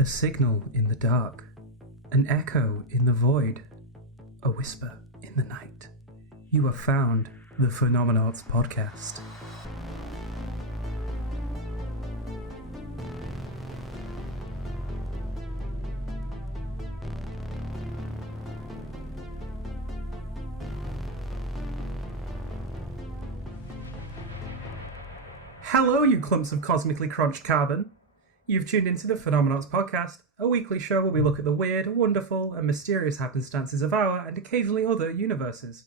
A signal in the dark, an echo in the void, a whisper in the night. You have found the Phenomenauts Podcast. Hello, you clumps of cosmically crunched carbon. You've tuned into the Phenomenauts Podcast, a weekly show where we look at the weird, wonderful, and mysterious happenstances of our and occasionally other universes.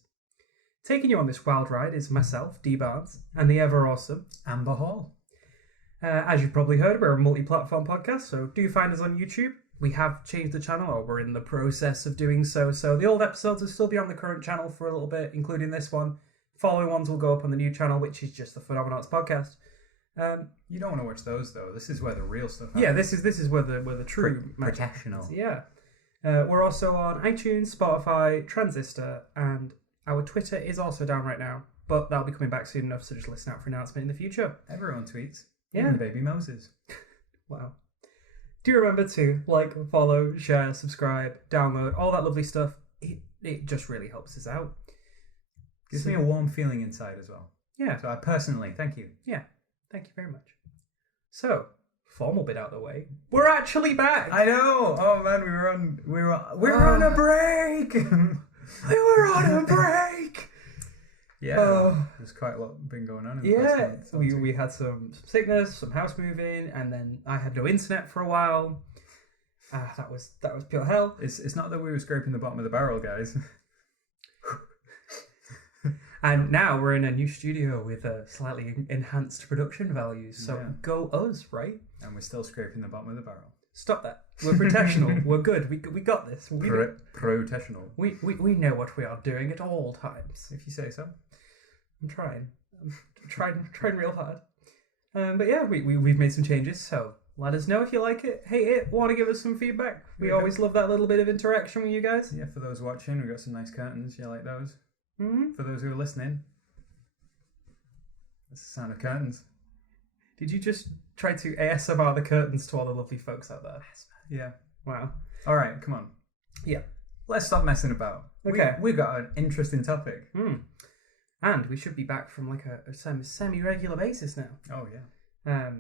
Taking you on this wild ride is myself, D. Barnes, and the ever-awesome Amber Hall. As you've probably heard, we're a multi-platform podcast, so do find us on YouTube. We have changed the channel, or we're in the process of doing so the old episodes will still be on the current channel for a little bit, including this one. Following ones will go up on the new channel, which is just the Phenomenauts Podcast. You don't want to watch those though. This is where the real stuff happens. Yeah, this is where the true professional. Yeah. We're also on iTunes, Spotify, Transistor, and our Twitter is also down right now, but that'll be coming back soon enough, so just listen out for an announcement in the future. Everyone tweets. Yeah. Even Baby Moses. Wow. Do remember to like, follow, share, subscribe, download, all that lovely stuff. It just really helps us out. Gives me a warm feeling inside as well. Yeah. So I personally, thank you. Yeah. Thank you very much. So, formal bit out of the way. We're actually back. I know. Oh man, we were on a break. We were on a break. Yeah. There's quite a lot been going on in the past month. We had some sickness, some house moving, and then I had no internet for a while. That was pure hell. It's not that we were scraping the bottom of the barrel, guys. And now we're in a new studio with slightly enhanced production values. So Go us, right? And we're still scraping the bottom of the barrel. Stop that. We're professional. We're good. We got this. Professional. We know what we are doing at all times. If you say so. I'm trying. I'm trying real hard. But yeah, we've made some changes. So let us know if you like it, hate it, want to give us some feedback. We always love that little bit of interaction with you guys. Yeah, for those watching, we've got some nice curtains. You like those? Mm-hmm. For those who are listening, that's the sound of curtains. Did you just try to ASMR the curtains to all the lovely folks out there? Yeah. Wow. All right, come on. Yeah. Let's stop messing about. Okay. We've got an interesting topic. And we should be back from like a semi-regular basis now. Oh, yeah.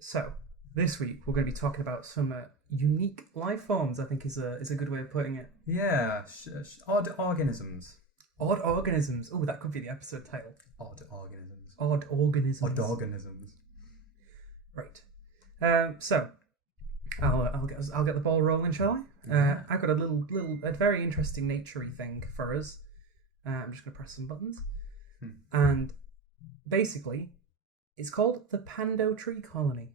So, this week we're going to be talking about some unique life forms, I think is a good way of putting it. Yeah. Odd organisms. Odd organisms. Oh, that could be the episode title. Odd organisms. Odd organisms. Odd organisms. Right. So, I'll get the ball rolling, shall I? I've got a very interesting naturey thing for us. I'm just going to press some buttons. And basically, it's called the Pando Tree Colony.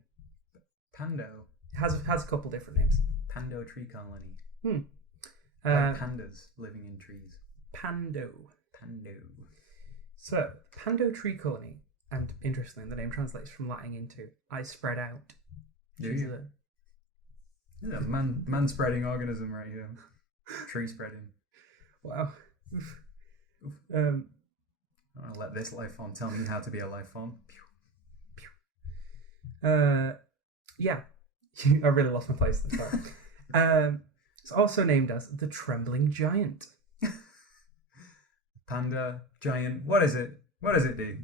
Pando? It has a couple different names. Pando Tree Colony. Like pandas living in trees. Pando. So, Pando Tree Colony, and interestingly, the name translates from Latin into I spread out. This is a man spreading organism right here. Tree spreading. Wow. I'll let this life form tell me how to be a life form. Yeah. I really lost my place this time. It's also named as the Trembling Giant. Panda, giant, what is it? What does it do?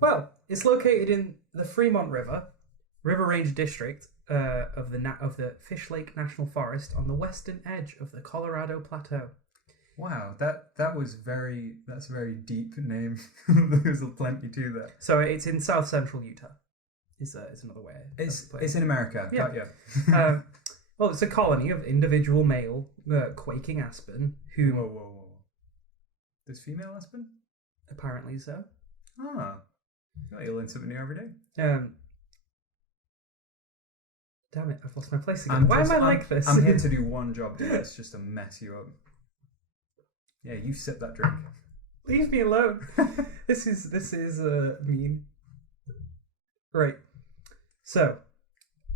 Well, it's located in the Fremont River Range District of the Fish Lake National Forest on the western edge of the Colorado Plateau. Wow, that's a very deep name. There's plenty to that. So it's in south central Utah. Is another way. It's in America. Yeah. Well, it's a colony of individual male quaking aspen who. Whoa. There's female aspen? Apparently so. Ah. Oh, you learn something new every day. Damn it, I've lost my place again. Why am I like this? I'm here to do one job, dude. It's just to mess you up. Yeah, you sip that drink. Leave me alone. This is mean. Right. So,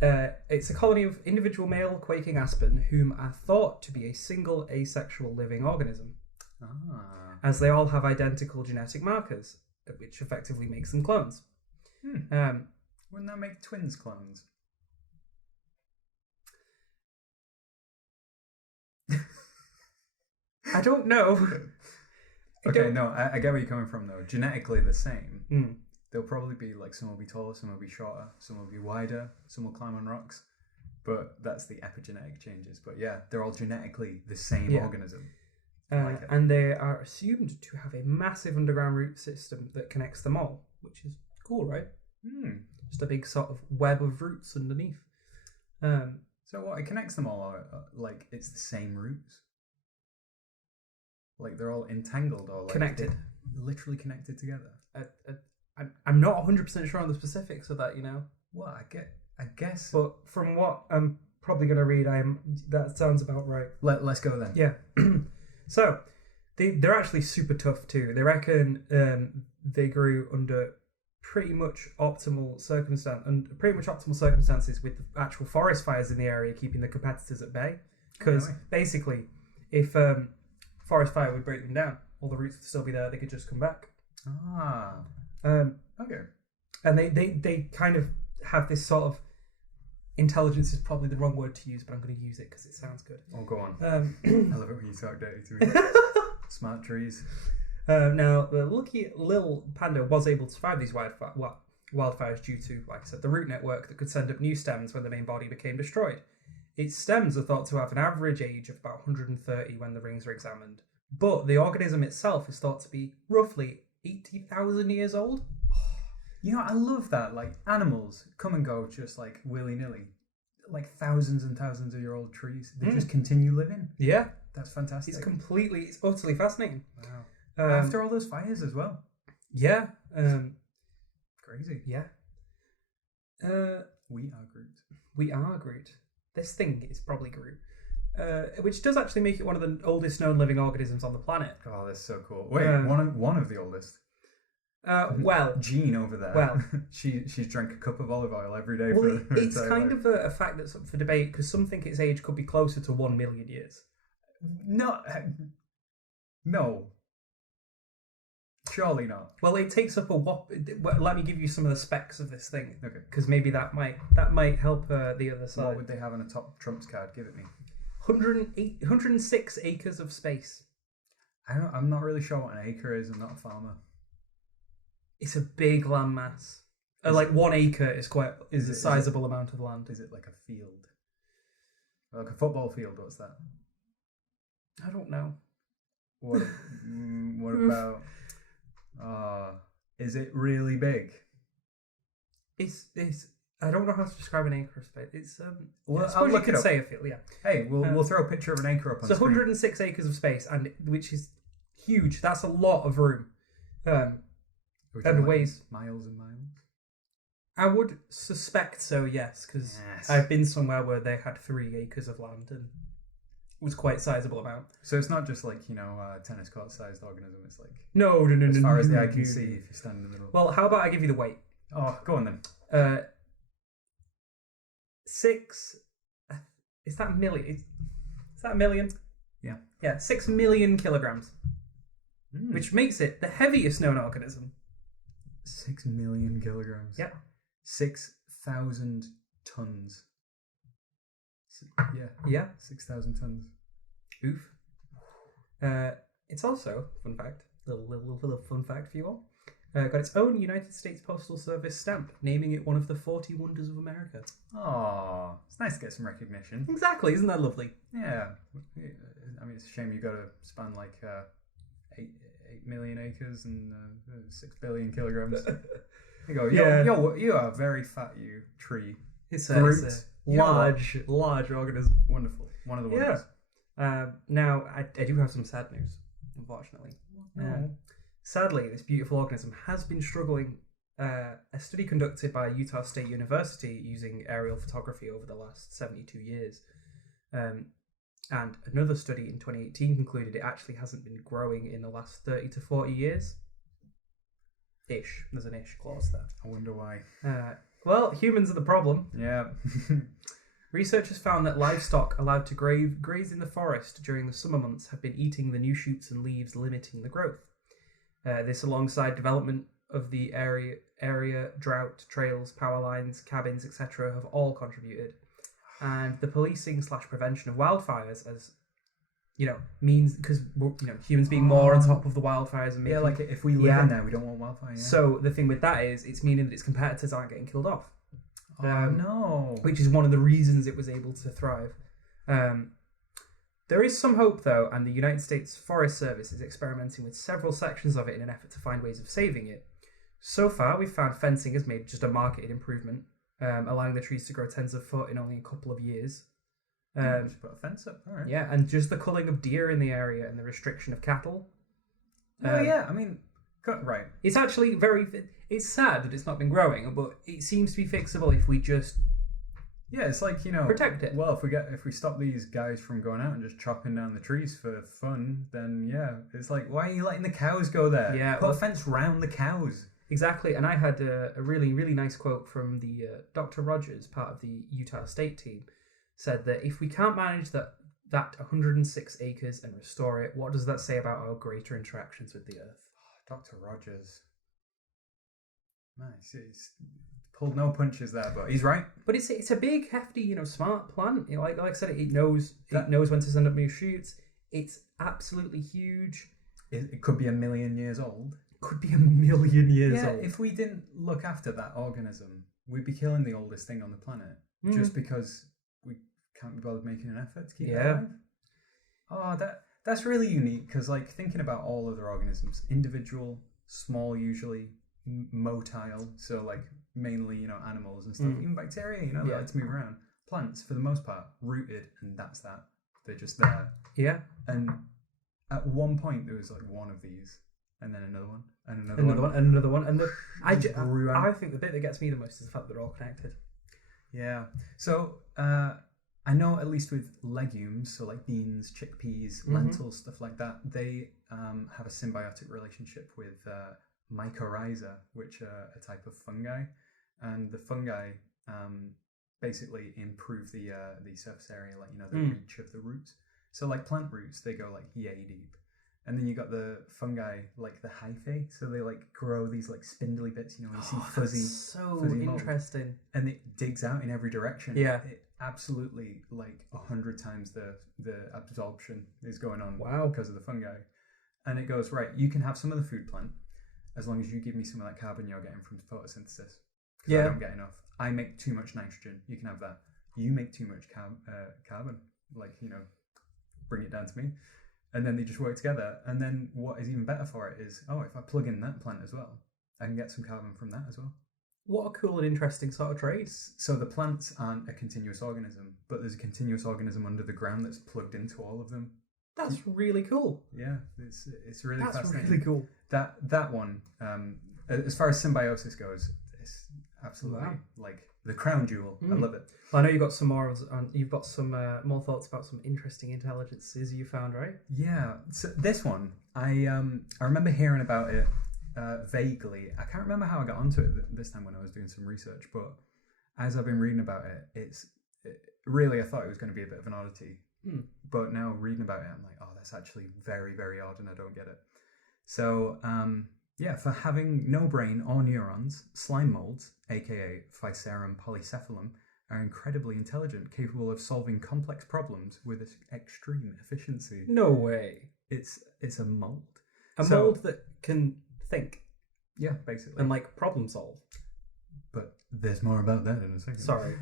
it's a colony of individual male quaking aspen whom are thought to be a single asexual living organism. As they all have identical genetic markers, which effectively makes them clones. Wouldn't that make twins clones? I don't know. Okay, no, I get where you're coming from though. Genetically the same. Mm. They'll probably be like, some will be taller, some will be shorter, some will be wider, some will climb on rocks. But that's the epigenetic changes. But yeah, they're all genetically the same organism. And they are assumed to have a massive underground root system that connects them all, which is cool, right? Just a big sort of web of roots underneath. So what, it connects them all, or like it's the same roots? Like they're all entangled or like connected. Literally connected together? I'm not 100% sure on the specifics of that, you know. Well, I guess. But from what I'm probably going to read, that sounds about right. Let's go then. Yeah. So, they're actually super tough too. They reckon they grew under pretty much optimal circumstances with the actual forest fires in the area keeping the competitors at bay. Because basically, if forest fire would break them down, all the roots would still be there. They could just come back. Okay. And they kind of have this sort of intelligence is probably the wrong word to use, but I'm going to use it because it sounds good. Oh, go on. I love it when you talk dirty to me. Smart trees. Now, the lucky little panda was able to survive these wildfires due to, like I said, the root network that could send up new stems when the main body became destroyed. Its stems are thought to have an average age of about 130 when the rings are examined, but the organism itself is thought to be roughly 80,000 years old. You know, I love that. Like, animals come and go just like willy-nilly. Like thousands and thousands of year old trees. They just continue living. Yeah. That's fantastic. It's utterly fascinating. Wow. After all those fires as well. Yeah. Crazy. Yeah. We are Groot. We are Groot. This thing is probably Groot. Which does actually make it one of the oldest known living organisms on the planet. Oh, that's so cool. Wait, one of the oldest. Well, Jean over there. Well, she's drank a cup of olive oil every day. Well, for it's kind of a fact that's up for debate because some think its age could be closer to 1 million years. No, surely not. Well, it takes up let me give you some of the specs of this thing. Okay. Because maybe that might help the other side. What would they have on a top trumps card? Give it me. 106 acres of space. I'm not really sure what an acre is. I'm not a farmer. It's a big landmass. Like 1 acre is a sizable amount of land. Is it like a field? Like a football field? What's that? I don't know. What about? Is it really big? It's. I don't know how to describe an acre of space. It's Well, I suppose you could say a field. Yeah. Hey, we'll throw a picture of an acre up on so screen. 106 acres of space, and which is huge. That's a lot of room. And weighs miles and miles. I would suspect so, yes, because I've been somewhere where they had 3 acres of land and it was quite a sizable amount. So it's not just like, a tennis court sized organism. It's like no. As far as the eye can see, if you stand in the middle. Well, how about I give you the weight? Oh, go on then. 6. Is that million? Is that a million? Yeah. Yeah, 6 million kilograms, which makes it the heaviest known organism. 6 million kilograms. Yeah. 6,000 tons. Yeah. 6,000 tons. Oof. It's also, fun fact, little fun fact for you all, got its own United States Postal Service stamp, naming it one of the 40 wonders of America. Oh, it's nice to get some recognition. Exactly, isn't that lovely? Yeah. I mean, it's a shame you got to span like 8 million acres and 6 billion kilograms. You go, you are very fat, you tree. It's a large organism. Wonderful. One of the wonders. Yeah. Now, I do have some sad news, unfortunately. Sadly, this beautiful organism has been struggling. A study conducted by Utah State University using aerial photography over the last 72 years. And another study in 2018 concluded it actually hasn't been growing in the last 30 to 40 years. Ish. There's an ish clause there. I wonder why. Well, humans are the problem. Yeah. Researchers found that livestock allowed to graze in the forest during the summer months have been eating the new shoots and leaves, limiting the growth. This, alongside development of the area, drought, trails, power lines, cabins, etc., have all contributed. And the policing/prevention of wildfires, as means because humans being more on top of the wildfires and making, like if we live in there, we don't want wildfire. Yeah. So the thing with that is, it's meaning that its competitors aren't getting killed off. No. Which is one of the reasons it was able to thrive. There is some hope, though, and the United States Forest Service is experimenting with several sections of it in an effort to find ways of saving it. So far, we've found fencing has made just a marketed improvement, allowing the trees to grow tens of foot in only a couple of years. Just put a fence up, all right. Yeah, and just the culling of deer in the area and the restriction of cattle. I mean, right. It's actually it's sad that it's not been growing, but it seems to be fixable if we just... Yeah, it's like, protect it. Well, if we stop these guys from going out and just chopping down the trees for fun, then it's like, why are you letting the cows go there? Yeah, put a fence round the cows. Exactly, and I had a really, really nice quote from the Dr. Rogers, part of the Utah State team, said that if we can't manage that 106 acres and restore it, what does that say about our greater interactions with the earth? Dr. Rogers. Nice. He's pulled no punches there, but he's right. But it's a big, hefty, smart plant. Like I said, it knows when to send up new shoots. It's absolutely huge. It could be 1 million years old. Could be 1 million years old. If we didn't look after that organism, we'd be killing the oldest thing on the planet just because we can't be bothered making an effort to keep it alive. Oh, that's really unique because, like, thinking about all other organisms, individual, small usually, motile, so like mainly animals and stuff, even bacteria, they like to move around. Plants, for the most part, rooted, and that's that. They're just there. Yeah. And at one point there was like one of these, and then another one, and another one, and another one, and I think the bit that gets me the most is the fact that they're all connected. Yeah. So I know at least with legumes, so like beans, chickpeas, lentils, stuff like that, they have a symbiotic relationship with mycorrhiza, which are a type of fungi, and the fungi basically improve the surface area, like the reach of the roots. So like plant roots, they go like yay deep, and then you got the fungi like the hyphae, so they like grow these like spindly bits. You see fuzzy, fuzzy interesting, mold, and it digs out in every direction. Yeah, it absolutely like 100 times the absorption is going on. Wow, because of the fungi, and it goes right. You can have some of the food plant, as long as you give me some of that carbon you're getting from photosynthesis. I don't get enough. I make too much nitrogen. You can have that. You make too much carbon. Bring it down to me. And then they just work together. And then what is even better for it is, if I plug in that plant as well, I can get some carbon from that as well. What a cool and interesting sort of trade. So the plants aren't a continuous organism, but there's a continuous organism under the ground that's plugged into all of them. That's really cool. Yeah, it's really fascinating. That's really cool. That one, as far as symbiosis goes, it's absolutely like the crown jewel. I love it. Well, I know you've got some more. You've got some more thoughts about some interesting intelligences you found, right? Yeah. So this one, I remember hearing about it vaguely. I can't remember how I got onto it this time when I was doing some research, but as I've been reading about it, really, I thought it was going to be a bit of an oddity. But now reading about it, I'm like, that's actually very, very odd, and I don't get it. So, for having no brain or neurons, slime molds, aka Physarum polycephalum, are incredibly intelligent, capable of solving complex problems with extreme efficiency. No way. It's a mold. Mold that can think. Yeah, basically. And problem solve. But there's more about that in a second. Sorry.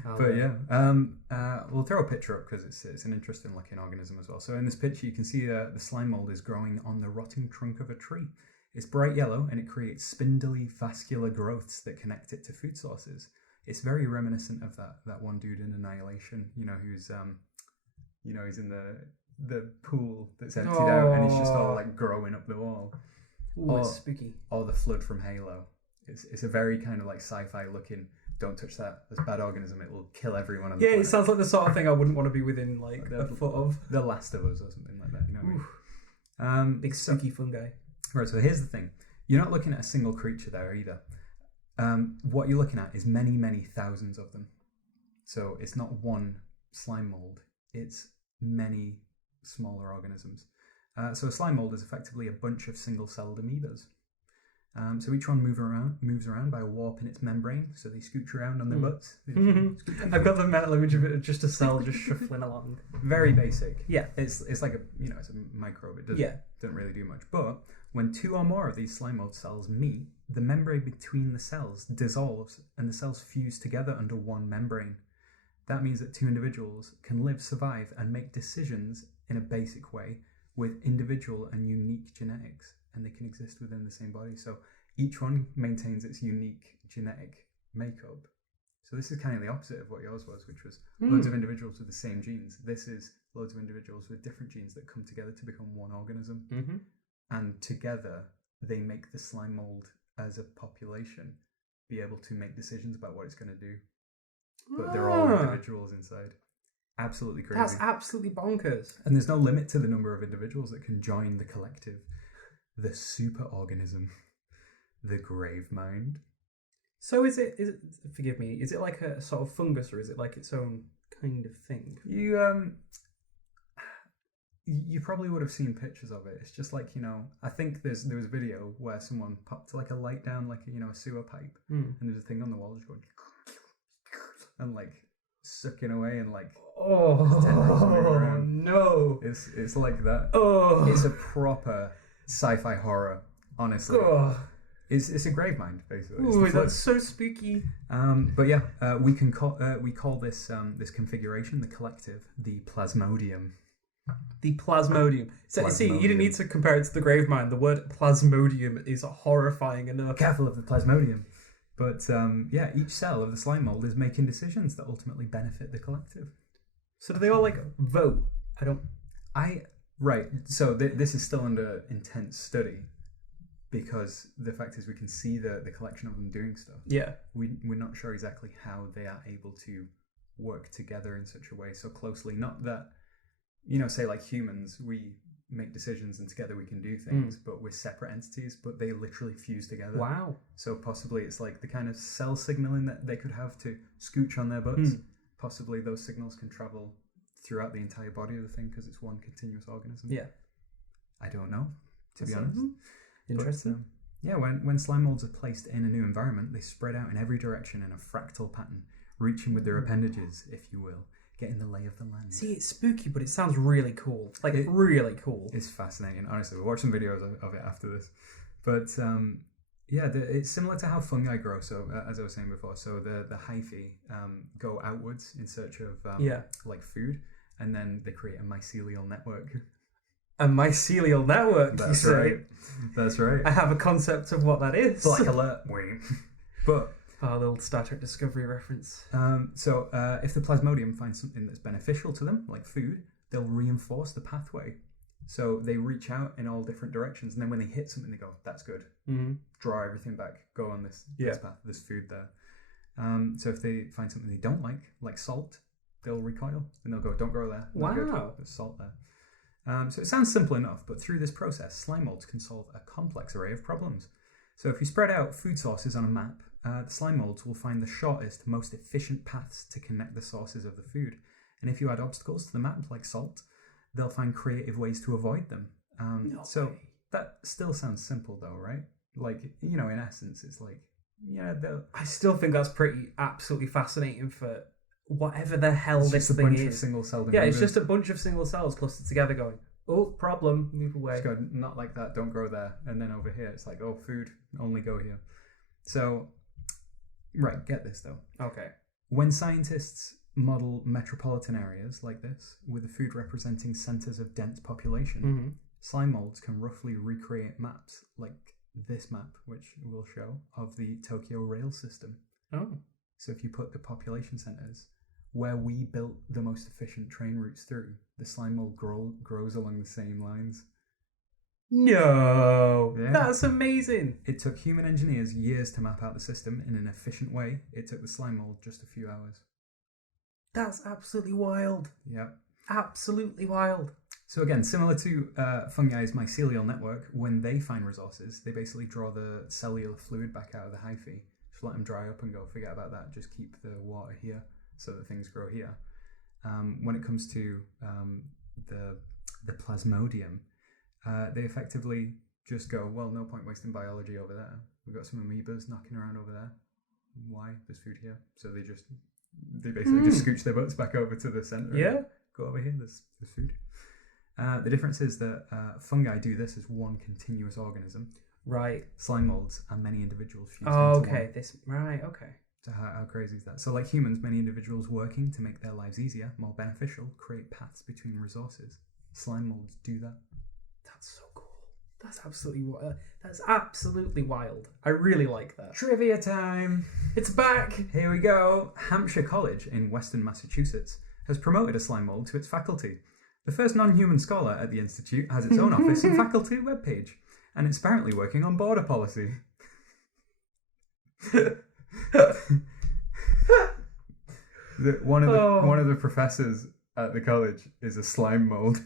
We'll throw a picture up because it's an interesting looking organism as well. So in this picture, you can see the slime mold is growing on the rotting trunk of a tree. It's bright yellow and it creates spindly vascular growths that connect it to food sources. It's very reminiscent of that one dude in Annihilation, who's he's in the pool that's emptied out and he's just all like growing up the wall. Ooh, it's spooky. Or the flood from Halo. It's a very kind of like sci-fi looking, don't touch that, this bad organism, it will kill everyone on the planet. It sounds like the sort of thing I wouldn't want to be within a foot of. The Last of Us or something like that, Big spooky fungi. Right, so here's the thing. You're not looking at a single creature there either. What you're looking at is many, many thousands of them. So it's not one slime mold, it's many smaller organisms. So a slime mold is effectively a bunch of single-celled amoebas. So each one moves around by a warp in its membrane. So they scooch around on their butts. I've got the mental image of it, just a cell just shuffling along. Very basic. Yeah. It's like it's a microbe. It doesn't really do much. But when two or more of these slime mold cells meet, the membrane between the cells dissolves and the cells fuse together under one membrane. That means that two individuals can live, survive, and make decisions in a basic way with individual and unique genetics, and they can exist within the same body. So each one maintains its unique genetic makeup. So this is kind of the opposite of what yours was, which was loads of individuals with the same genes. This is loads of individuals with different genes that come together to become one organism. Mm-hmm. And together they make the slime mold as a population be able to make decisions about what it's going to do. But they're all individuals inside. Absolutely crazy. That's absolutely bonkers. And there's no limit to the number of individuals that can join the collective. The superorganism. The grave mind. So is it, forgive me, is it like a sort of fungus, or is it like its own kind of thing? You probably would have seen pictures of it. It's just like, I think there was a video where someone popped like a light down like a sewer pipe, and there's a thing on the wall just going and like sucking away and like no. It's like that. Oh, it's a proper sci-fi horror, honestly. Oh. It's a grave mind, basically. Ooh, that's so spooky. But yeah, we call this configuration, the collective, the plasmodium. The plasmodium. So, see, you didn't need to compare it to the grave mind. The word plasmodium is horrifying enough. Careful of the plasmodium. But each cell of the slime mold is making decisions that ultimately benefit the collective. So do they all like vote? Right. So this is still under intense study, because the fact is we can see the collection of them doing stuff. Yeah. We're not sure exactly how they are able to work together in such a way so closely. Not that, say like humans, we make decisions and together we can do things, but we're separate entities, but they literally fuse together. Wow. So possibly it's like the kind of cell signaling that they could have to scooch on their butts. Possibly those signals can travel throughout the entire body of the thing because it's one continuous organism. Yeah. I don't know, to be honest. Interesting. But, when slime molds are placed in a new environment, they spread out in every direction in a fractal pattern, reaching with their appendages, if you will, getting the lay of the land. See, it's spooky, but it sounds really cool. Really cool. It's fascinating. Honestly, we'll watch some videos of it after this. But it's similar to how fungi grow. So as I was saying before, so the hyphae go outwards in search of like food, and then they create a mycelial network. A mycelial network, That's you say? Right. That's right. I have a concept of what that is. Black alert. But a little Star Trek Discovery reference. So if the plasmodium finds something that's beneficial to them, like food, they'll reinforce the pathway. So they reach out in all different directions, and then when they hit something, they go, "That's good." Mm-hmm. Draw everything back. Go on this path. There's food there. So if they find something they don't like salt, they'll recoil and they'll go, "Don't grow there." Wow. There's salt there. So it sounds simple enough, but through this process, slime molds can solve a complex array of problems. So if you spread out food sources on a map, the slime molds will find the shortest, most efficient paths to connect the sources of the food. And if you add obstacles to the map, like salt, they'll find creative ways to avoid them. That still sounds simple though, right? Like, in essence, it's like, I still think that's absolutely fascinating for whatever the hell this thing is. It's just a bunch of single celled. Yeah, it's just a bunch of single cells clustered together going, oh, problem, move away. Just go, not like that, don't grow there. And then over here, it's like, oh, food, only go here. So, right, get this though. Okay. When scientists model metropolitan areas like this, with the food representing centers of dense population, slime molds can roughly recreate maps like this map, which we'll show, of the Tokyo rail system. Oh. So if you put the population centers where we built the most efficient train routes through, the slime mold grows along the same lines. No, yeah. That's amazing. It took human engineers years to map out the system in an efficient way. It took the slime mold just a few hours. That's absolutely wild. Yeah. Absolutely wild. So again, similar to fungi's mycelial network, when they find resources, they basically draw the cellular fluid back out of the hyphae. Just let them dry up and go, forget about that. Just keep the water here so that things grow here. When it comes to the plasmodium, they effectively just go, well, no point wasting biology over there. We've got some amoebas knocking around over there. Why? There's food here. So they basically just scooch their boats back over to the centre. Yeah. Go over here, there's food. The difference is that fungi do this as one continuous organism. Right. Slime molds are many individuals fused Oh, into okay. one. Okay. So how crazy is that? So like humans, many individuals working to make their lives easier, more beneficial, create paths between resources. Slime molds do that. That's so cool. That's absolutely wild. I really like that. Trivia time! It's back! Here we go. Hampshire College in Western Massachusetts has promoted a slime mold to its faculty. The first non-human scholar at the institute has its own office and faculty webpage, and it's apparently working on border policy. One of the professors at the college is a slime mold.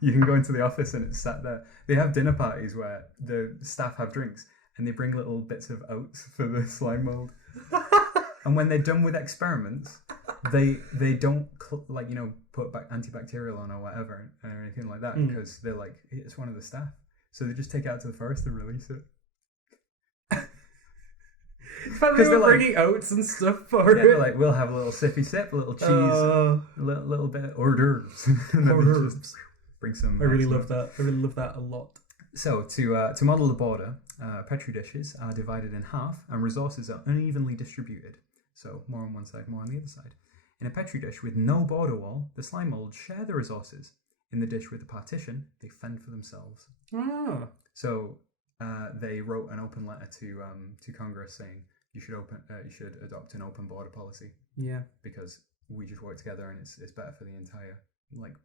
You can go into the office and it's sat there. They have dinner parties where the staff have drinks and they bring little bits of oats for the slime mold. And when they're done with experiments, they don't put back antibacterial on or whatever or anything like that because they're like, it's one of the staff. So they just take it out to the forest and release it. Because they're bringing oats and stuff for it. They're like, we'll have a little sippy sip, a little cheese, a little bit of hors d'oeuvres. Bring some. I really love that. I really love that a lot. So to model the border, petri dishes are divided in half, and resources are unevenly distributed. So more on one side, more on the other side. In a petri dish with no border wall, the slime molds share the resources. In the dish with a partition, they fend for themselves. Oh. So they wrote an open letter to Congress saying you should adopt an open border policy. Yeah. Because we just work together and it's better for the entire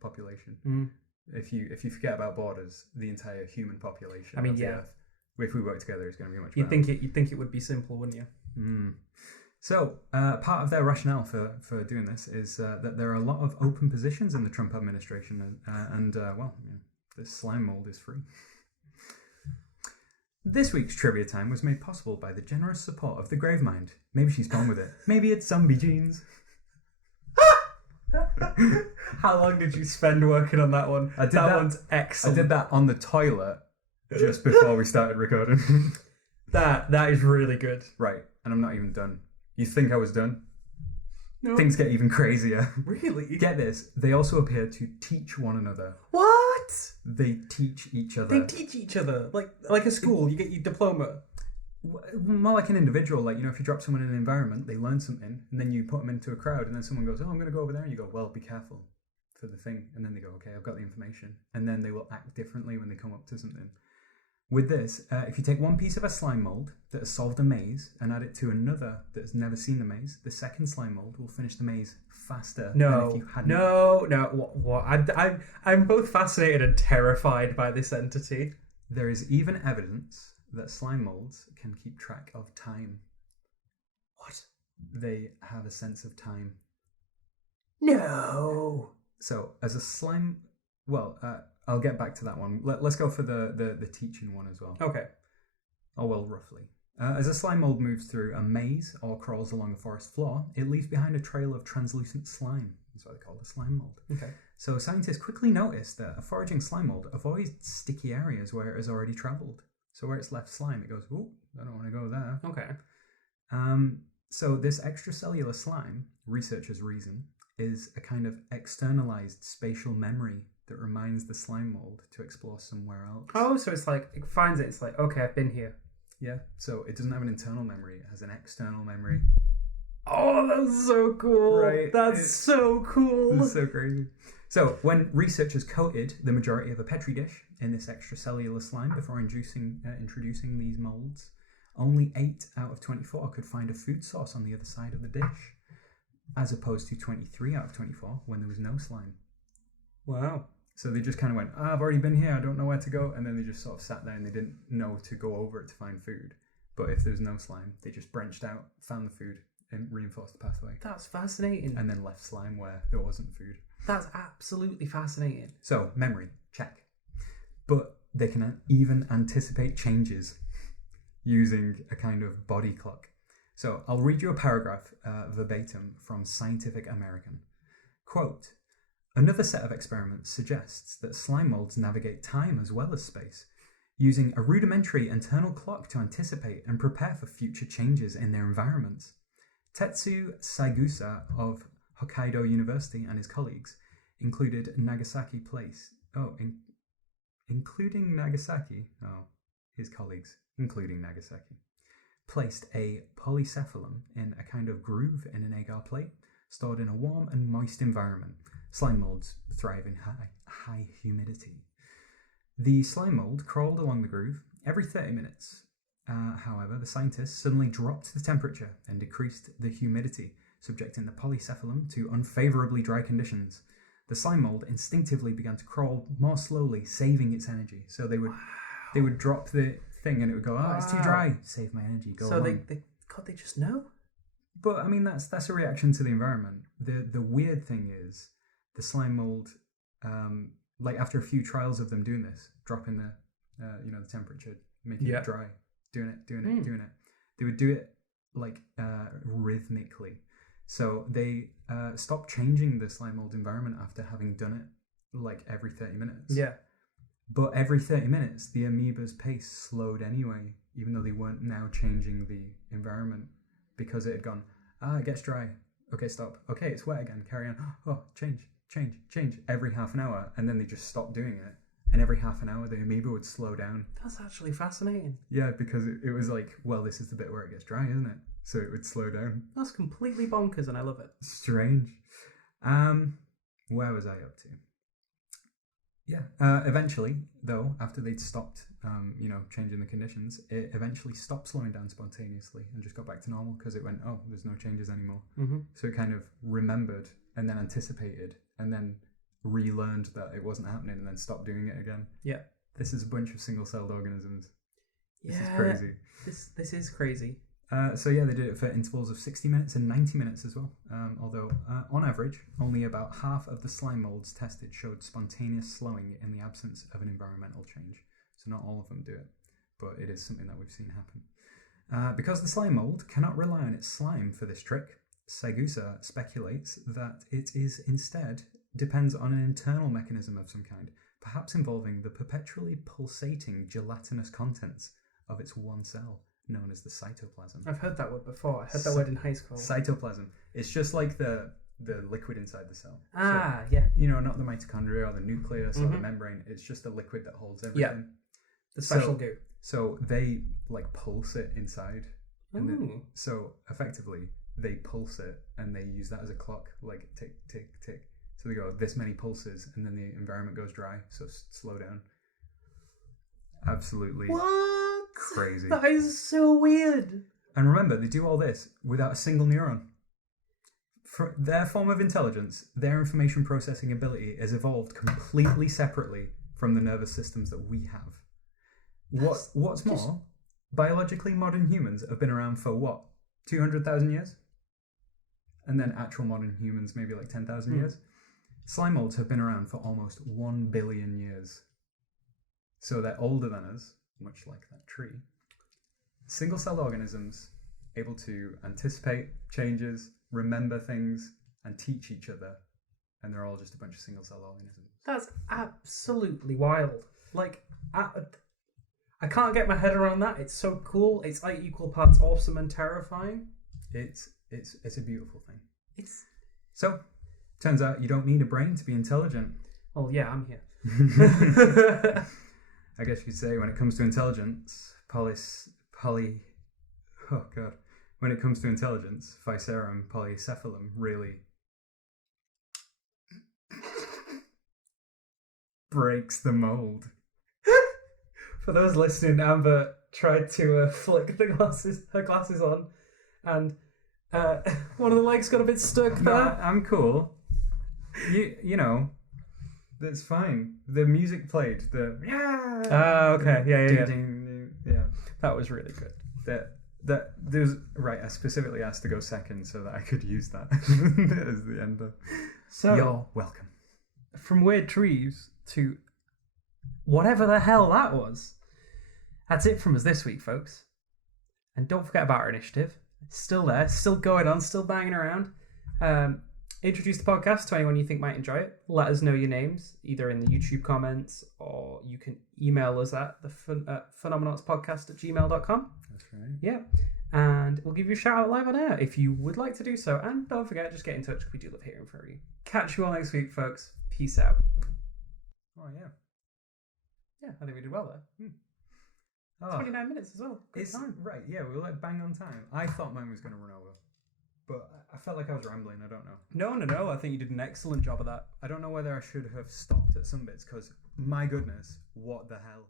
population. Mm. If you forget about borders, the entire human population of the Earth, if we work together, it's going to be much better. You'd think it would be simple, wouldn't you? Mm. So part of their rationale for doing this is that there are a lot of open positions in the Trump administration, and the slime mold is free. This week's trivia time was made possible by the generous support of the Gravemind. Maybe she's gone with it. Maybe it's zombie jeans. How long did you spend working on that one? That one's excellent. I did that on the toilet just before we started recording. That is really good. Right, and I'm not even done. You think I was done? No. Things get even crazier. Really? Get this. They also appear to teach one another. What? They teach each other. They teach each other. Like a school, you get your diploma. More like an individual. If you drop someone in an environment, they learn something, and then you put them into a crowd, and then someone goes, oh, I'm going to go over there, and you go, well, be careful for the thing. And then they go, okay, I've got the information. And then they will act differently when they come up to something. With this, if you take one piece of a slime mold that has solved a maze and add it to another that has never seen the maze, the second slime mold will finish the maze faster than if you hadn't. No. What? I'm both fascinated and terrified by this entity. There is even evidence that slime molds can keep track of time. What? They have a sense of time. No. So, as a slime... I'll get back to that one. Let's go for the teaching one as well. Okay. Oh, well, roughly. As a slime mold moves through a maze or crawls along a forest floor, it leaves behind a trail of translucent slime. That's why they call it a slime mold. Okay. So scientists quickly noticed that a foraging slime mold avoids sticky areas where it has already travelled. So where it's left slime, it goes, oh, I don't want to go there. Okay. So this extracellular slime, researchers reason, is a kind of externalized spatial memory that reminds the slime mold to explore somewhere else. Oh, so it's like, it finds it, it's like, okay, I've been here. Yeah, so it doesn't have an internal memory, it has an external memory. Oh, that's so cool. Right. That's so cool. That's so crazy. So when researchers coated the majority of a petri dish in this extracellular slime before introducing these molds, only 8 out of 24 could find a food source on the other side of the dish, as opposed to 23 out of 24 when there was no slime. Wow. So they just kind of went, I've already been here, I don't know where to go. And then they just sort of sat there and they didn't know to go over it to find food. But if there's no slime, they just branched out, found the food, and reinforced the pathway. That's fascinating. And then left slime where there wasn't food. That's absolutely fascinating. So, memory, check. But they can even anticipate changes using a kind of body clock. So, I'll read you a paragraph verbatim from Scientific American. Quote, another set of experiments suggests that slime molds navigate time as well as space. using a rudimentary internal clock to anticipate and prepare for future changes in their environments. Tetsu Saigusa of Hokkaido University and his colleagues including Nagasaki, placed a polycephalum in a kind of groove in an agar plate, stored in a warm and moist environment. Slime molds thrive in high humidity. The slime mold crawled along the groove every 30 minutes. However, the scientists suddenly dropped the temperature and decreased the humidity, subjecting the polycephalum to unfavorably dry conditions. The slime mold instinctively began to crawl more slowly, saving its energy. So they would drop the thing and it would go, it's too dry, save my energy, go So along. they just know? But I mean, that's a reaction to the environment. The weird thing is the slime mold, like after a few trials of them doing this, dropping the the temperature, making it dry, doing it. They would do it like rhythmically. So they stopped changing the slime mold environment after having done it like every 30 minutes. Yeah. But every 30 minutes, the amoeba's pace slowed anyway, even though they weren't now changing the environment because it had gone, it gets dry. Okay, stop. Okay, it's wet again. Carry on. Oh, change every half an hour. And then they just stopped doing it. And every half an hour, the amoeba would slow down. That's actually fascinating. Yeah, because it was like, well, this is the bit where it gets dry, isn't it? So it would slow down. That's completely bonkers and I love it. Strange. Where was I up to? Yeah. Eventually, though, after they'd stopped, changing the conditions, it eventually stopped slowing down spontaneously and just got back to normal because it went, there's no changes anymore. Mm-hmm. So it kind of remembered and then anticipated and then relearned that it wasn't happening and then stopped doing it again. Yeah. This is a bunch of single-celled organisms. This is Yeah, crazy. This is crazy. They did it for intervals of 60 minutes and 90 minutes as well. Although, on average, only about half of the slime molds tested showed spontaneous slowing in the absence of an environmental change. So not all of them do it, but it is something that we've seen happen. Because the slime mold cannot rely on its slime for this trick, Saigusa speculates that it is instead depends on an internal mechanism of some kind, perhaps involving the perpetually pulsating gelatinous contents of its one cell, known as the cytoplasm. I've heard that word before. I heard that word in high school. Cytoplasm. It's just like the liquid inside the cell. Yeah. Not the mitochondria or the nucleus or the membrane. It's just a liquid that holds everything. Yeah. The special goo. So they like pulse it inside. And so effectively they pulse it and they use that as a clock, like tick, tick, tick. So they go this many pulses and then the environment goes dry. So slow down. Absolutely. What? Crazy. That is so weird. And remember, they do all this without a single neuron. For their form of intelligence, their information processing ability is evolved completely separately from the nervous systems that we have. What's more, biologically modern humans have been around for what? 200,000 years? And then actual modern humans maybe like 10,000 years? Slime molds have been around for almost 1 billion years. So they're older than us, much like that tree. Single-celled organisms able to anticipate changes, remember things, and teach each other. And they're all just a bunch of single-celled organisms. That's absolutely wild. Like, I can't get my head around that. It's so cool. It's like equal parts awesome and terrifying. It's a beautiful thing. So, turns out you don't need a brain to be intelligent. Oh yeah, I'm here. I guess you could say when it comes to intelligence, when it comes to intelligence, Viscerum polycephalum really breaks the mold. For those listening, Amber tried to flick her glasses on, and one of the legs got a bit stuck there. No, I'm cool. You know, that's fine. The music played. Okay, yeah. That was really good. There's right. I specifically asked to go second so that I could use that as the ender. So you're welcome. From weird trees to whatever the hell that was. That's it from us this week, folks. And don't forget about our initiative. It's still there, still going on, still banging around. introduce the podcast to anyone you think might enjoy it. Let us know your names, either in the YouTube comments or you can email us at Phenomenauts Podcast at gmail.com. That's right. Yeah. And we'll give you a shout out live on air if you would like to do so. And don't forget, just get in touch. We do love hearing from you. Catch you all next week, folks. Peace out. Oh, yeah. Yeah, I think we did well there. 29 minutes as well. Good time. Right, yeah, we were like bang on time. I thought mine was going to run over. But I felt like I was rambling, I don't know. No, I think you did an excellent job of that. I don't know whether I should have stopped at some bits, because, my goodness, what the hell?